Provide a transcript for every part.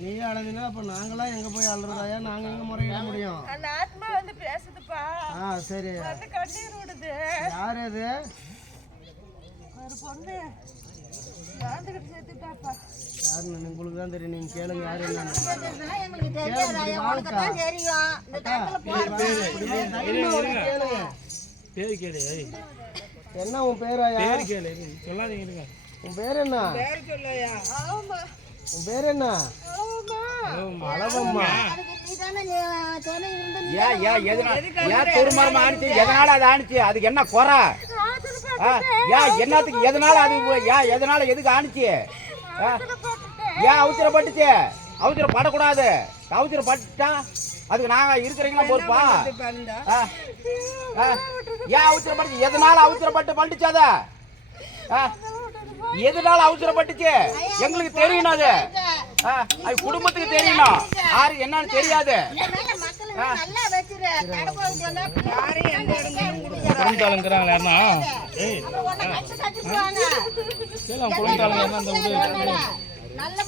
நீ அழகுனா அப்ப நாங்களாம் எங்க போய் அழுறதாயா? நாங்க எங்க முறையிட முடியும்? அந்த ஆத்மா வந்து பேசுதுப்பா. சரி. வந்து கண்ணீர் விடுது. யார் அது? ஒரு பொண்ணு யாந்துக்கிட்டு செத்துட்டாப்பா. யாருன்னு உங்களுக்கு தான் தெரியும். நீங்க கேளுங்க யாரு என்னன்னு. எங்களுக்கு தெரியாது. உங்களுக்கு தான் தெரியும். இந்த டைம்ல கேளுங்க. பேர் கேளு. என்ன உன் பேராயா? பேர் கேளு. சொல்லாதீங்க. உன் பேர் என்ன? பேர் சொல்லையா? ஆமா. உன் பேர் என்ன? அளவம்மா. எதனால அது ஆணிச்சு? அதுக்கு என்ன குறை? என்னத்துக்கு எதனால அது எதனால எதுக்கு ஆணிச்சு? ஏன் அவசரப்பட்டுச்சு? அவசரப்படக்கூடாது. அவசரப்பட்டுட்டா அதுக்கு நாங்க இருக்கிறீங்களா பொறுப்பா? ஏன் அவசரப்பட்டுச்சு? எதனால அவசரப்பட்டு பண்ணிச்சு? அத எதனால அவசரப்பட்டுச்சு? எங்களுக்கு தெரியணும். அது குடும்பத்துக்கு தெரியணும். யாரு என்னன்னு தெரியாது. குடும்பத்தாளுங்கிறாங்களா யாருன்னா? குடும்பத்தாளுங்க என்ன அந்த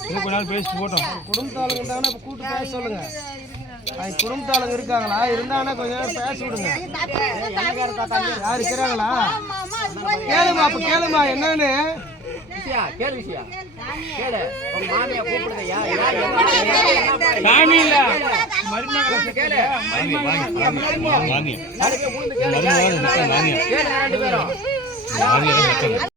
கொஞ்ச நாள் பேசிட்டு போட்டோம். குடும்பத்தாளுங்க இருந்தாங்கன்னா இப்ப கூட்டு பேச சொல்லுங்க. குடும்பத்தாளுங்க இருக்காங்களா? இருந்தாங்கன்னா கொஞ்சம் நேரம் பேச விடுங்க. யாரு இருக்கிறாங்களா? கேளுமா. அப்ப கேளுமா என்னன்னு கேளு. கேளு. மாமியா கூப்பிடுதையா? சாமி இல்ல மருமகளை கேளு. மாமியா